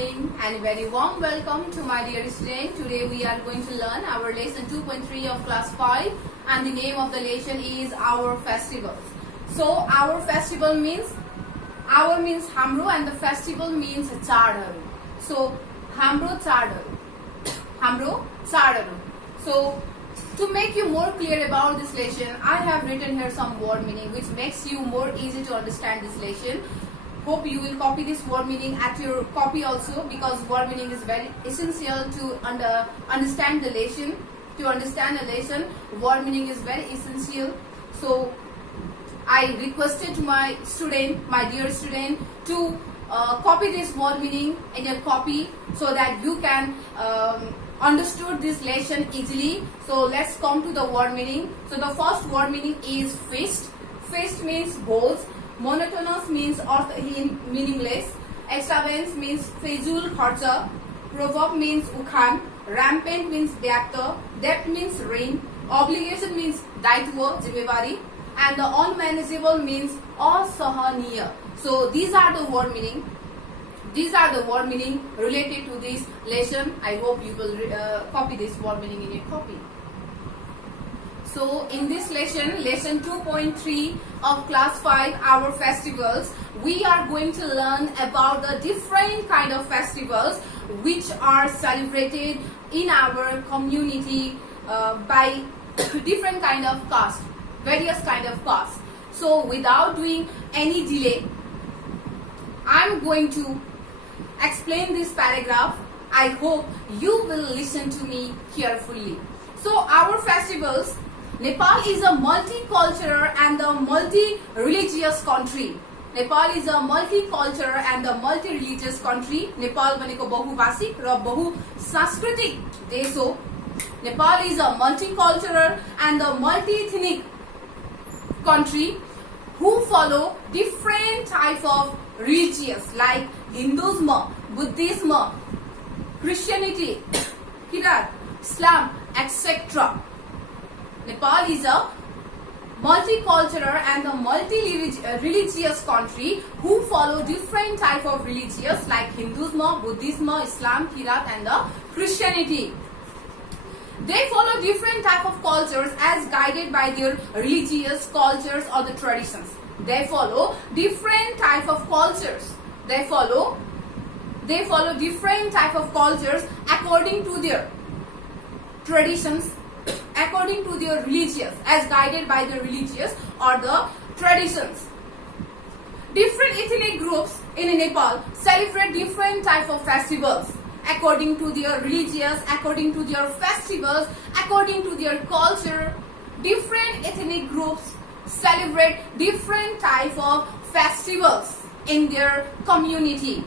morning and very warm welcome to my dear student. Today we are going to learn our lesson 2.3 of class 5 and the name of the lesson is our festivals. So our festival means hamro and the festival means चाडहरु. So hamro चाडहरु. So to make you more clear about this lesson, I have written here some word meaning which makes you more easy to understand this lesson. Hope you will copy this word meaning at your copy also, because word meaning is very essential to understand the lesson. To understand the lesson, word meaning is very essential. So I requested my dear student, to copy this word meaning in your copy so that you can understood this lesson easily. So let's come to the word meaning. So the first word meaning is feast. Feast means both. Monotonous means meaningless. Extravagance means fezul kharcha. Proverb means ukhan. Rampant means vyapta. Debt means rain. Obligation means daitwa, जिम्मेवारी. And the unmanageable means asahaniya. So these are the word meaning. These are the word meaning related to this lesson. I hope you will copy this word meaning in your copy. So in this lesson 2.3 of class 5, our festivals, we are going to learn about the different kind of festivals which are celebrated in our community by different kind of caste, various kind of caste. So without doing any delay, I'm going to explain this paragraph. I hope you will listen to me carefully. So our festivals, Nepal is a multicultural and a multi-religious country. Nepal is a multicultural and a multi-religious country. Nepal भनेको बहुभाषिक र बहुसांस्कृतिक देश हो. Nepal is a multicultural and a multi-ethnic country who follow different type of religions like Hinduism, Buddhism, Christianity, Islam, etc. Nepal is a multicultural and a multi-religious country who follow different type of religions like Hinduism, Buddhism, Islam, Kirat and Christianity. They follow different type of cultures as guided by their religious cultures or the traditions. They follow different type of cultures. They follow different type of cultures according to their traditions, according to their religious, as guided by the religious or the traditions. Different ethnic groups in Nepal celebrate different type of festivals according to their religious, according to their festivals, according to their culture. Different ethnic groups celebrate different type of festivals in their community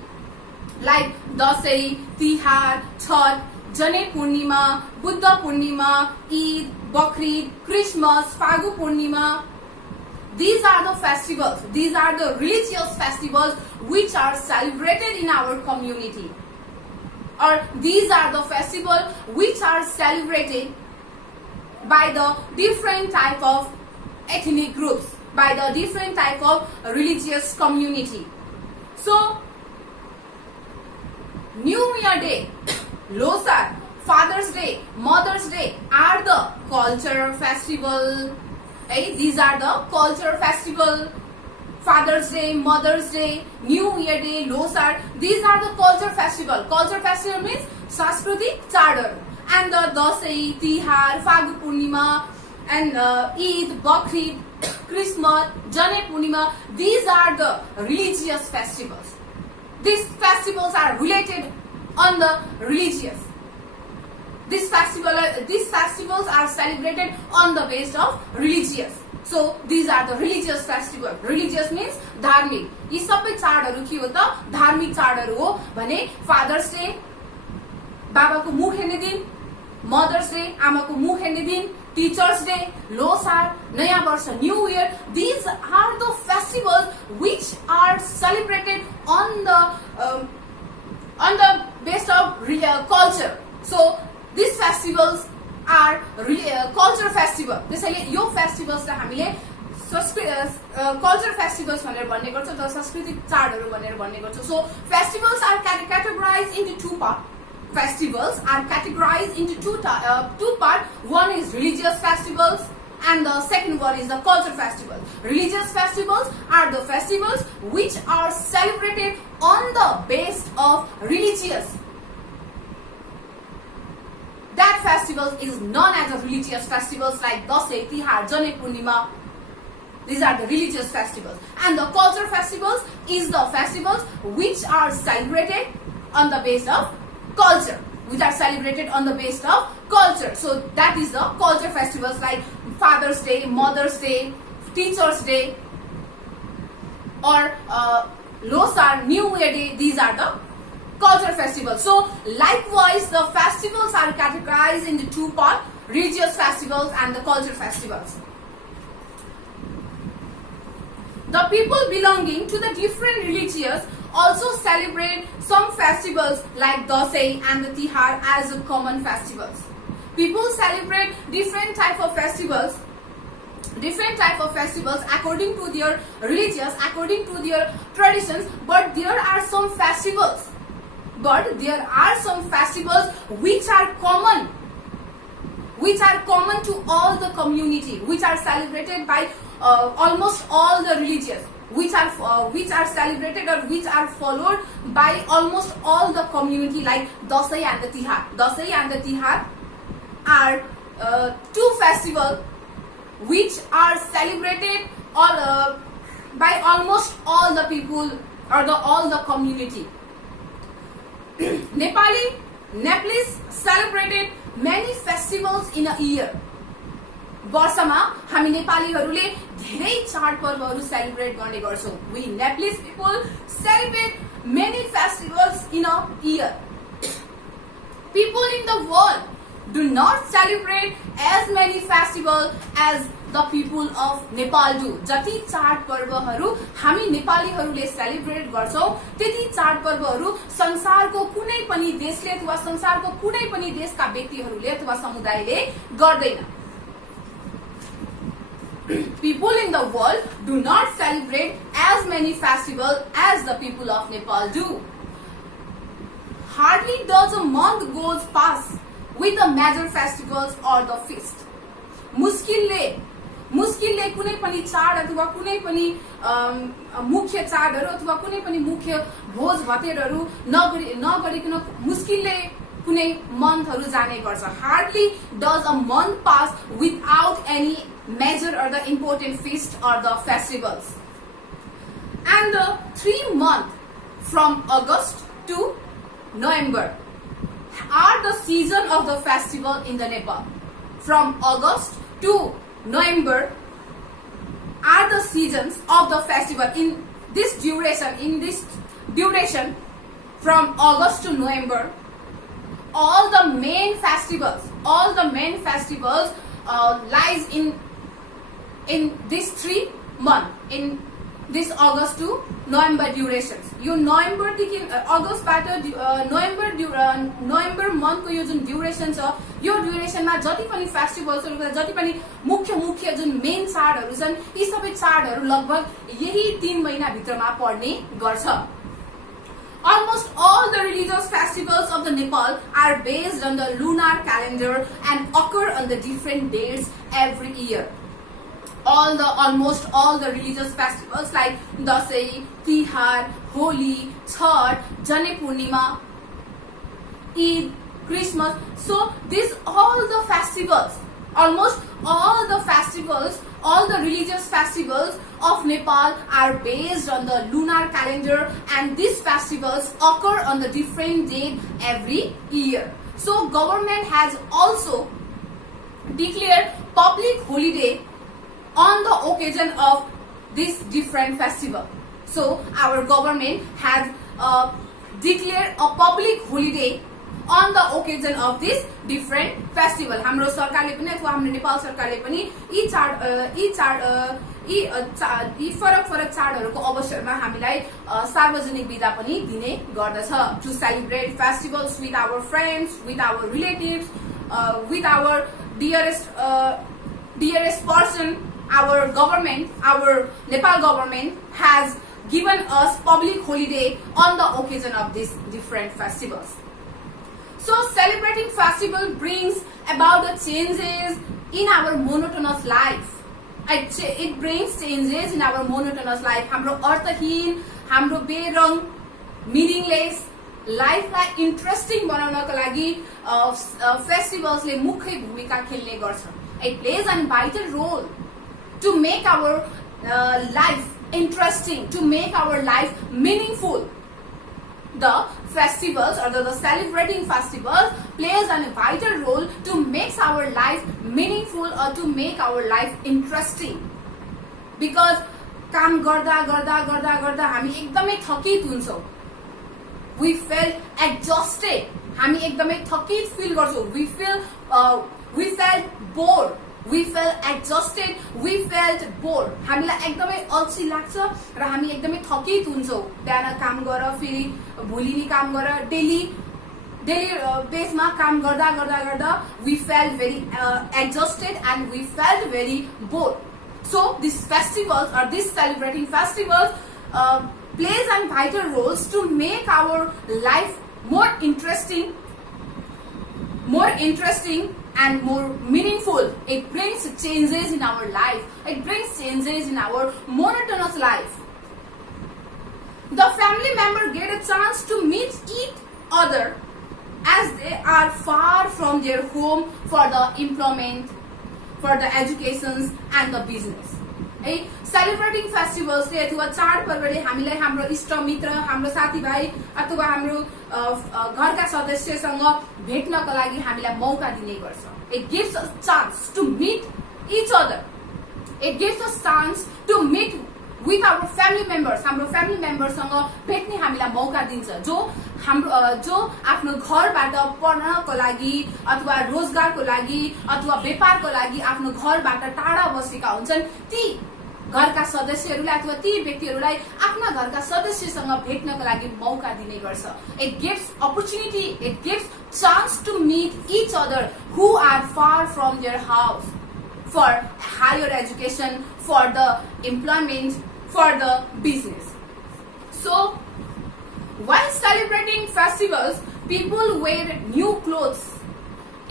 like Dasai, Tihar, Chhat, Janai Purnima, Buddha Purnima, Eid, Bakrid, Christmas, Phagu Purnima. These are the festivals. These are the religious festivals which are celebrated in our community. Or these are the festivals which are celebrated by the different type of ethnic groups, by the different type of religious community. So, New Year Day, Losar, Father's Day, Mother's Day are the cultural festival. These are the cultural festival. Father's Day, Mother's Day, New Year Day, Losar. These are the cultural festival. Cultural festival means Sanskritik Chadar. And the Dasai, Tihar, Phagu Purnima, and Eid, Bakrid, Christmas, Janai Purnima. These are the religious festivals. These festivals are related on the religious. These festivals are celebrated on the base of religious. So these are the religious festivals. Religious means धार्मिक. यी सबै चाडहरु के हो त धार्मिक चाडहरु हो भने fathers day बाबाको मुख हेर्ने दिन, मदर्स डे आमाको मुख हेर्ने दिन, टीचर्स डे, लोसार, नयाँ वर्ष, new year. These are the festivals which are celebrated on the base of culture. So these festivals are cultural festival. त्यसैले यो फेस्टिभल्स लाई हामीले कल्चर फेस्टिभल्स भनेर भन्ने गर्छ, र सांस्कृतिक चाडहरू भनेर भन्ने गर्छ. So festivals are categorized into two parts. Festivals are categorized into two parts. One is religious festivals and the second one is the culture festivals. Religious festivals are the festivals which are celebrated on the base of religious. That festivals is known as the religious festivals like Dasai, Tihar, Janai Purnima. These are the religious festivals. And the culture festivals is the festivals which are celebrated on the base of culture, which are celebrated on the base of culture. So that is the culture festivals like Father's Day, Mother's Day, Teacher's Day, or Losar, New Year Day. These are the culture festivals. So likewise, the festivals are categorized into two parts: religious festivals and the culture festivals. The people belonging to the different religions also celebrate some festivals like Dasai and the Tihar as common festivals. People celebrate different type of festivals according to their religions, according to their traditions, but there are some festivals which are common to all the community, which are celebrated by almost all the religions, which are celebrated or which are followed by almost all the community, like Dasai and the Tihar. Dasai and the Tihar are two festivals which are celebrated by almost all the people or all the community. Nepalese celebrated many festivals in a year. वर्षमा हामी नेपालीहरूले धेरै चाडपर्वहरू celebrate गर्ने गर्छौं. We Nepalese people celebrate many festivals in a year. People in the world do not celebrate as many festivals as the people of Nepal do. जति चाडपर्वहरू हामी नेपालीहरूले celebrate गर्छौं, त्यति चाडपर्वहरू संसारको कुनै पनि देशले अथवा संसारको कुनै पनि देशका व्यक्तिहरूले अथवा समुदायले गर्दैन. People in the world do not celebrate as many festivals as the people of Nepal do. Hardly does a month goes past with the major festivals or the feast. मुस्किलले कुनै पनि चाड अथवा कुनै पनि मुख्य चाडहरू अथवा कुनै पनि मुख्य भोज भतेरहरू नगरिकन मुस्किलले कुनै मन्थहरू जाने गर्छ. Hardly does a month pass without any major or the important feast or the festivals. And the 3 months from August to November are the season of the festival in the Nepal. From August to November are the seasons of the festival. In this duration from August to November, all the main festivals lies in this 3 months, in this August to November durations. यो नोभेम्बर देखि अगस्तबाट नोभेम्बर मन्थको यो जुन duration छ, यो ड्युरेसनमा जति पनि फेस्टिभल्सहरु, जति पनि मुख्य जुन main चाडहरु छन्, यी सबै चाडहरु लगभग यही 3 महिना भित्रमा पर्ने गर्छ. Almost all the religious festivals of the Nepal are based on the lunar calendar and occur on the different dates every year. Almost all the religious festivals like Dasai, Tihar, Holi, Chhat, Janai Purnima, Eid, Christmas. So almost all the religious festivals of Nepal are based on the lunar calendar, and these festivals occur on the different date every year. So government has also declared public holiday on the occasion of this different festival. So our government has declared a public holiday on the occasion of this different festival. हाम्रो सरकारले पनि अथवा हाम्रो नेपाल सरकारले पनि यी फरक चाडहरूको अवसरमा हामीलाई सार्वजनिक बिदा पनि दिने गर्दछ. To celebrate festivals with our friends, with our relatives, with our dearest person our government, our Nepal government has given us public holiday on the occasion of these different festivals. So celebrating festival brings about the changes in our monotonous life. It brings changes in our monotonous life. हाम्रो अर्थहीन, हाम्रो बेरङ, meaningless लाइफलाई interesting बनाउनको लागि फेस्टिभल्सले मुख्य भूमिका खेल्ने गर्छन्. It plays a vital role to make our life interesting, to make our life meaningful. The festivals or the celebrating festivals plays a vital role to make our life meaningful or to make our life interesting. Because काम गर्दा गर्दा गर्दा गर्दा हामी एकदमै थकित हुन्छौं. We felt exhausted. हामी एकदमै थकित feel गर्छौं. We felt bored. We felt exhausted. We felt bored. हामीलाई एकदमै अल्छी लाग्छ र हामी एकदमै थकित हुन्छौं. बिहान काम गर, फेरि भोलि नि काम गर, डेली बेसमा काम गर्दा गर्दा गर्दा we felt very exhausted and we felt very bored. So these festivals or these celebrating festivals plays a vital roles to make our life more interesting and more meaningful. It brings changes in our life. It brings changes in our monotonous life. The family member get a chance to meet each other as they are far from their home for the employment, for the educations and the business. Celebrating festivals ले अथवा चाडपर्वले हामीलाई हाम्रो इष्ट मित्र, हाम्रो साथीभाइ अथवा हाम्रो घरका सदस्यसँग भेट्नको लागि हामीलाई मौका दिने गर्छ. It gives us chance to meet each other. It gives us chance to meet with our family members. हाम्रो family members सँग भेट्ने हामीलाई मौका दिन्छ. जो आफ्नो घरबाट पढ्नको लागि अथवा रोजगारको लागि अथवा व्यापारको लागि आफ्नो घरबाट टाढा बसेका हुन्छन्, ती घरका सदस्यहरूलाई अथवा ती व्यक्तिहरूलाई आफ्ना घरका सदस्यसँग भेट्नको लागि मौका दिने गर्छ. It gives opportunity, it gives chance to meet each other who are far from their house for higher education, for the employment, for the business. So while celebrating festivals, people wear new clothes,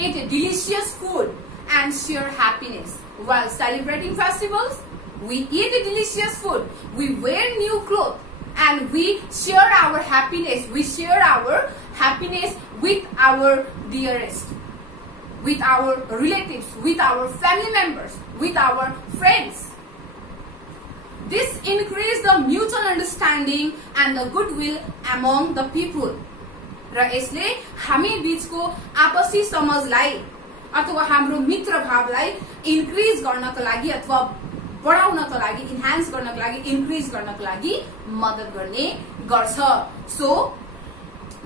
eat delicious food and share happiness. While celebrating festivals, we eat delicious food, we wear new clothes, and we share our happiness. We share our happiness with our dearest, with our relatives, with our family members, with our friends. This increases the mutual understanding and the goodwill among the people. र यसले हामी बीचको आपसी समझलाई अथवा हाम्रो मित्र भावलाई increase गर्नको लागि अथवा बढाउनको लागि, इन्हान्स गर्नको लागि, इन्क्रिज गर्नको लागि मद्दत गर्ने गर्छ. So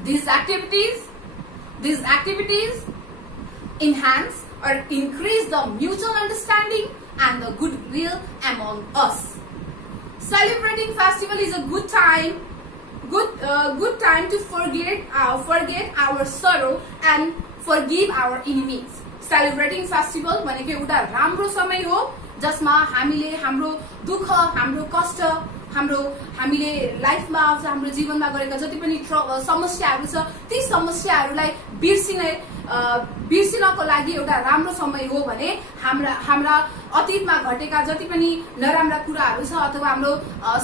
these activities enhance or increase the mutual understanding and the goodwill among us. Celebrating festival is a good time to forget our sorrow and forgive our enemies. Celebrating festival भनेको एउटा राम्रो समय हो जसमा हामीले हाम्रो दुःख, हाम्रो कष्ट, हामीले लाइफमा हाम्रो जीवनमा गरेका जति पनि समस्याहरू छ, ती समस्याहरूलाई बिर्सिनको लागि एउटा राम्रो समय हो भने हाम्रा अतीतमा घटेका जति पनि नराम्रा कुराहरू छ अथवा हाम्रो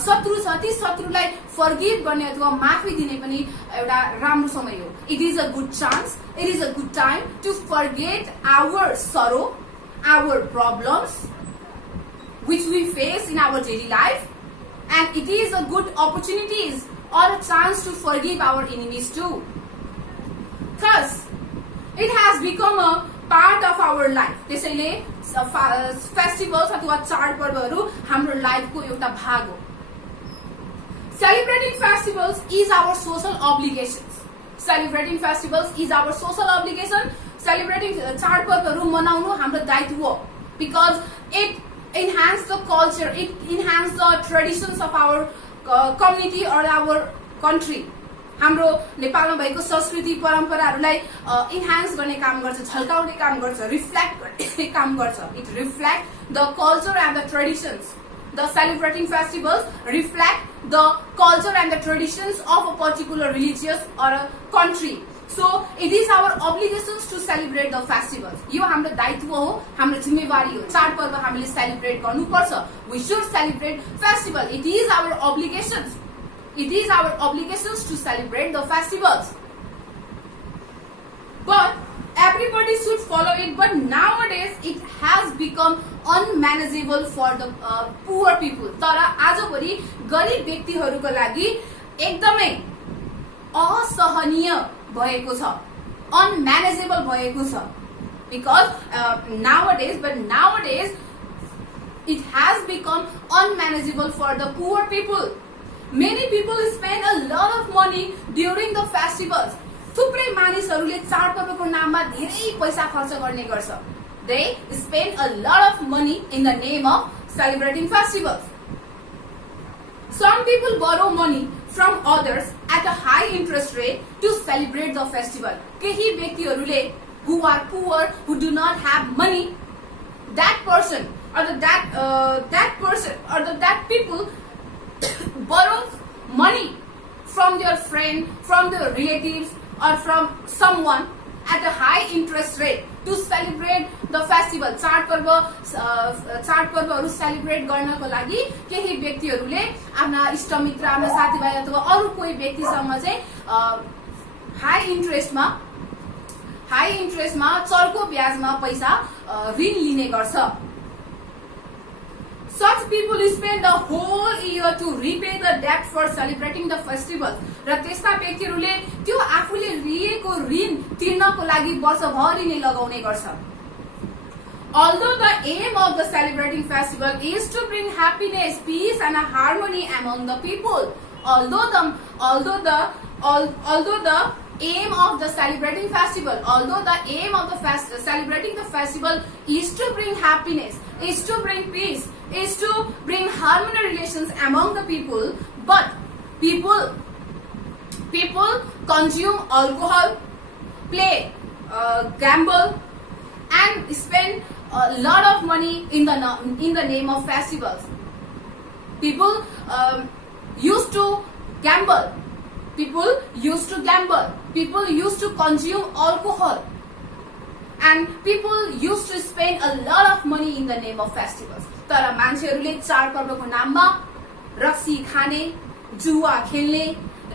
शत्रु छ, ती शत्रुलाई फर्गिव गर्ने अथवा माफी दिने पनि एउटा राम्रो समय हो. It is a good chance, it is a good time to forget our sorrow, our problems which we face in our daily life, and it is a good opportunities or a chance to forgive our enemies too. Thus, it has become a part of our life. त्यसैले festivals अथवा चाडपर्वहरू हाम्रो लाइफको एउटा भाग हो. Celebrating festivals is our social obligations. Celebrating festivals is our social obligation. Celebrating चाडपर्वहरू मनाउनु हाम्रो दायित्व हो, because it enhance the culture, it enhance the traditions of our community or our country. हाम्रो नेपालमा भएको संस्कृति परम्पराहरूलाई इन्हान्स गर्ने काम गर्छ, झल्काउने काम गर्छ, रिफ्लेक्ट गर्ने काम गर्छ. It reflect the culture and the traditions. The celebrating festivals reflect the culture and the traditions of a particular religious or a country. So it is our obligations to celebrate the festivals. यो हाम्रो दायित्व हो, हाम्रो जिम्मेवारी हो. चाडपर्व हामीले celebrate गर्नुपर्छ. We should celebrate festival. It is our obligations. It is our obligations to celebrate the festivals. But everybody should follow it. But nowadays it has become unmanageable for the poor people. तर आजभोलि गरिब व्यक्तिहरूको लागि एकदमै असहनीय भएको छ, unmanageable भएको छ. Because nowadays it has become unmanageable for the poor people. Many people spend a lot of money during the festivals. थुप्रै मानिसहरूले चाडपर्वको नाममा धेरै पैसा खर्च गर्ने गर्छ. They spend a lot of money in the name of celebrating festivals. Some people borrow money from others at a high interest rate to celebrate the festival. केही व्यक्तिहरूले who are poor, who do not have money, that person or that people borrow money from their friend, from their relatives, or from someone at a high interest rate to celebrate the festival. चाडपर्वहरू celebrate गर्नको लागि केही व्यक्तिहरूले आफ्ना इष्टमित्र, आफ्ना साथीभाइ अथवा अरू कोही व्यक्तिसँग चाहिँ हाई इन्ट्रेस्टमा चर्को ब्याजमा पैसा ऋण लिने गर्छ. Such people spend the whole year to repay the debt for celebrating the festivals. र त्यस्ता व्यक्तिहरूले त्यो आफूले लिएको ऋण तिर्नको लागि वर्षभरि नै लगाउने गर्छ. Although the aim of the celebrating festival is to bring happiness, peace and harmony among the people, although the aim of the celebrating festival is to bring happiness, is to bring peace, is to bring harmony relations among the people, but people consume alcohol, play, gamble, and spend a lot of money in the name of festivals. People used to gamble. People used to consume alcohol, and people used to spend a lot of money in the name of festivals. तर मान्छेहरूले चाडपर्वको नाममा रक्सी खाने, जुवा खेल्ने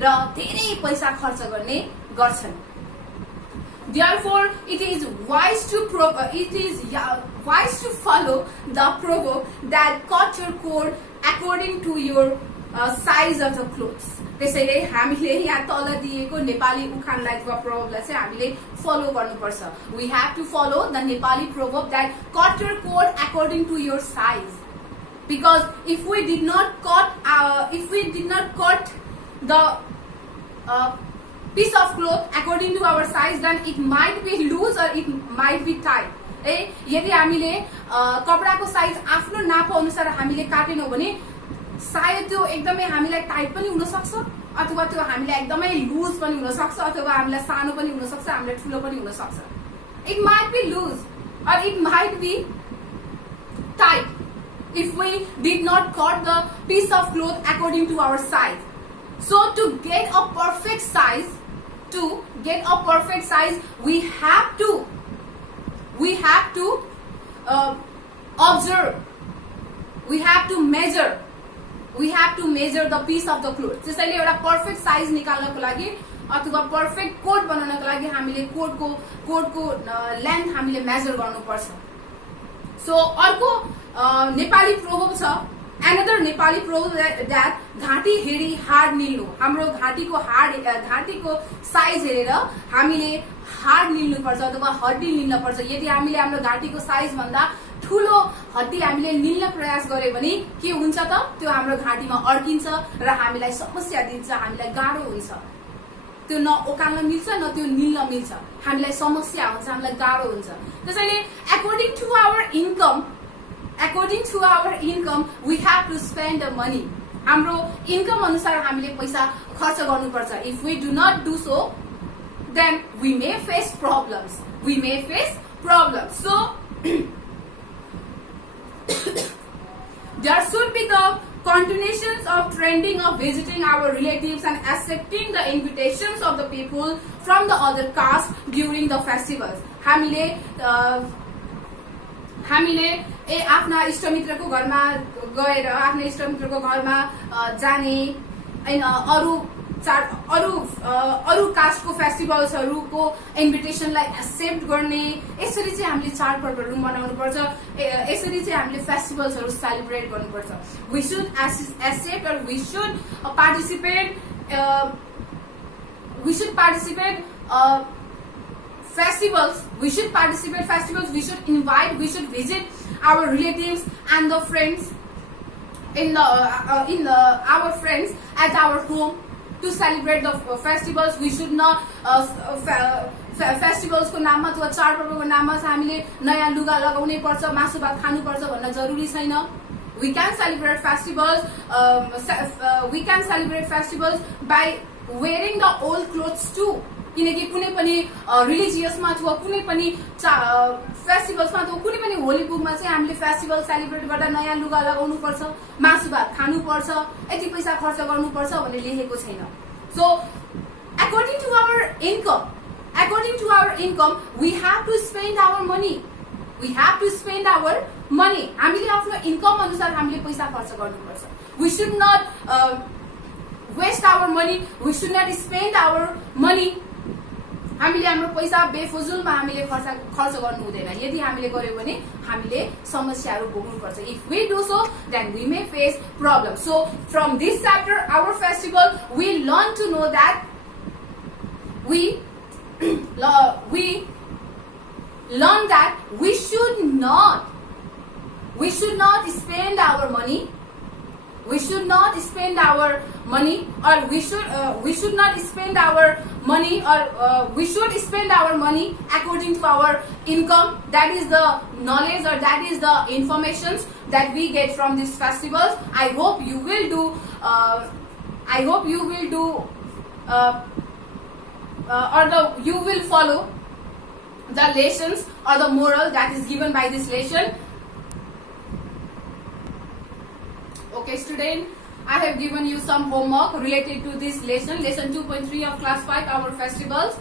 र धेरै पैसा खर्च गर्ने गर्छन्. Therefore, it is wise to follow the proverb that cut your coat according to your size of the clothes. त्यसैले हामीले यहाँ तल दिएको नेपाली उखानलाई अथवा proverbलाई चाहिँ हामीले follow गर्नुपर्छ. We have to follow the Nepali proverb that cut your coat according to your size. Because if we did not cut the piece of cloth according to our size, then it might be loose or it might be tight. यदि हामीले कपडाको size आफ्नो नाप अनुसार हामीले काटेनौं भने सायद त्यो एकदमै हामीलाई टाइट पनि हुन सक्छ, अथवा त्यो हामीलाई एकदमै लुज पनि हुन सक्छ, अथवा हामीलाई सानो पनि हुन सक्छ, हामीलाई ठुलो पनि हुन सक्छ. It might be loose or it might be tight if we did not cut the piece of cloth according to our size. So to get a perfect size, we have to observe, we have to measure the piece of the cloth. त्यसैले एउटा perfect size निकाल्नको लागि अथवा perfect coat बनाउनको लागि हामीले कोटको length हामीले major गर्नुपर्छ. सो अर्को नेपाली प्रोभर्ब छ, another Nepali proverb that घाँटी हेरी हाड निल्नु. हाम्रो घाँटीको साइज हेरेर हामीले हाड निल्नु पर्छ अथवा हड्डी निल्नु पर्छ. यदि हामीले हाम्रो घाँटीको साइज भन्दा ठूलो हड्डी हामीले निल्न प्रयास गरे भने के हुन्छ त, त्यो हाम्रो घाँटीमा अड्किन्छ र हामीलाई समस्या दिन्छ, हामीलाई गाह्रो हुन्छ. त्यो न ओकाल्न मिल्छ न त्यो निल्न मिल्छ, हामीलाई समस्या हुन्छ, हामीलाई गाह्रो हुन्छ. त्यसैले according to our income, we have to spend the money. हाम्रो इन्कम अनुसार हामीले पैसा खर्च गर्नुपर्छ. If we do not do so, then we may face problems. So there should be the continuations of trending of visiting our relatives and accepting the invitations of the people from the other caste during the festivals. हामीले आफ्ना इष्टमित्रको घरमा गएर आफ्ना इष्टमित्रको घरमा जाने हैन अरु कास्टको फेस्टिभल्सहरुको इन्भिटेसनलाई accept गर्ने यसरी चाहिँ हामीले चाडपर्वहरु मनाउनु पर्छ. यसरी चाहिँ हामीले फेस्टिभल्सहरु सेलिब्रेट गर्नुपर्छ. We should accept or we should participate festivals. We should invite, we should visit our relatives and the friends our friends at our home to celebrate the festivals. We should not festivals को नाममा अथवा चाडपर्वको नाममा चाहिँ हामीले नयाँ लुगा लगाउनै पर्छ, मासु भात खानु पर्छ भन्न जरुरी छैन. We can celebrate festivals by wearing the old clothes too. किनकि कुनै पनि रिलिजियसमा अथवा कुनै पनि फेस्टिभल्समा अथवा कुनै पनि होली बुकमा चाहिँ हामीले फेस्टिभल सेलिब्रेट गर्दा नयाँ लुगा लगाउनु पर्छ, मासु भात खानु पर्छ, यति पैसा खर्च गर्नु पर्छ भनेर लेखेको छैन. So according to our income we have to spend our money. हामीले आफ्नो इन्कम अनुसार हामीले पैसा खर्च गर्नुपर्छ. We should not waste our money. We should not spend our money. हामीले हाम्रो पैसा बेफुजुलमा हामीले खर्च गर्नु हुँदैन. यदि हामीले गर्यो भने हामीले समस्याहरू भोग्नु पर्छ. If we do so, then we may face problems. So from this chapter, our festival, we learn to know that we learn that we should not spend our money. We should not spend our money, or we should not spend our money, or we should spend our money according to our income. That is the knowledge, or that is the informations that we get from these festivals. I hope you will do you will follow the lessons or the moral that is given by this lesson. Okay, student, I have given you some homework related to this lesson 2.3 of class 5, our festivals.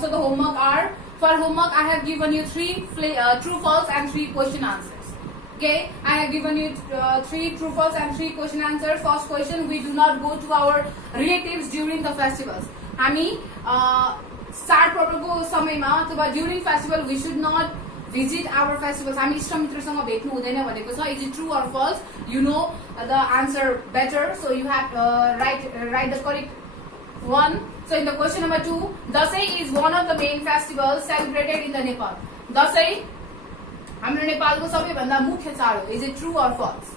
So the homework are, for homework I have given you 3 true, false and 3 question answers. Okay, I have given you 3 true, false and 3 question answers. First question, we do not go to our relatives during the festivals. हामी चाडपर्वको समयमा अथवा during festival we should not visit our festivals. हामी इष्टमित्रसँग भेट्नु हुँदैन भनेको छ. Is it true or false? You know the answer better, so you have write the correct one. So in the question number 2, Dasai is one of the main festivals celebrated in the Nepal. Dasai हाम्रो नेपालको सबैभन्दा मुख्य चाड हो. Is it true or false?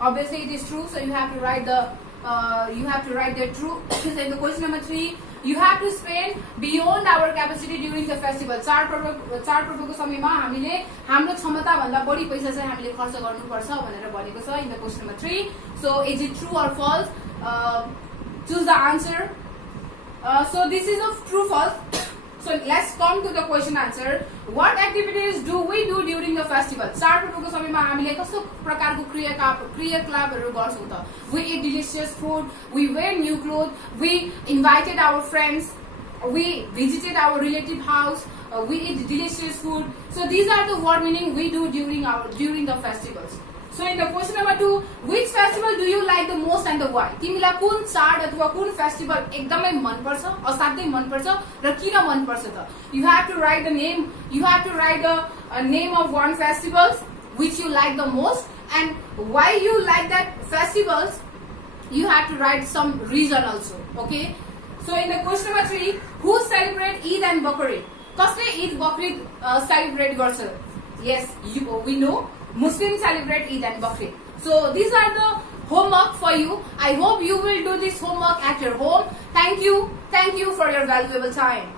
Obviously it is true, so you have to write the true. So in the question number 3, you have to spend beyond our capacity during the festival. चाडपर्वको समयमा हामीले हाम्रो क्षमता भन्दा बढी पैसा चाहिँ हामीले खर्च गर्नुपर्छ भनेर भनेको छ in the question number 3. So is it true or false? Choose the answer. So this is of true, false. So let's come to the question answer. What activities do we do during the festival? चाडपर्वको समयमा हामीले कस्तो प्रकारको क्रियाकलापहरू गर्छौं त? We eat delicious food, we wear new clothes, we invited our friends, we visited our relative house, we eat delicious food. So these are the word meaning we do during the festivals. So in the question number 2, which festival do you like the most and the why? तिमीलाई कुन चाड अथवा कुन festival एकदमै मन पर्छ, असाध्यै मन पर्छ र किन मन पर्छ त? You have to write the name. You have to write the name of one festivals which you like the most and why you like that festivals. You have to write some reason also. Okay. So in the question number 3, who celebrate Eid and Bakrid? कसले Eid Bakrid celebrate गर्छ? Yes, we know. Muslims celebrate Eid and Bakrid. So these are the homework for you. I hope you will do this homework at your home. Thank you for your valuable time.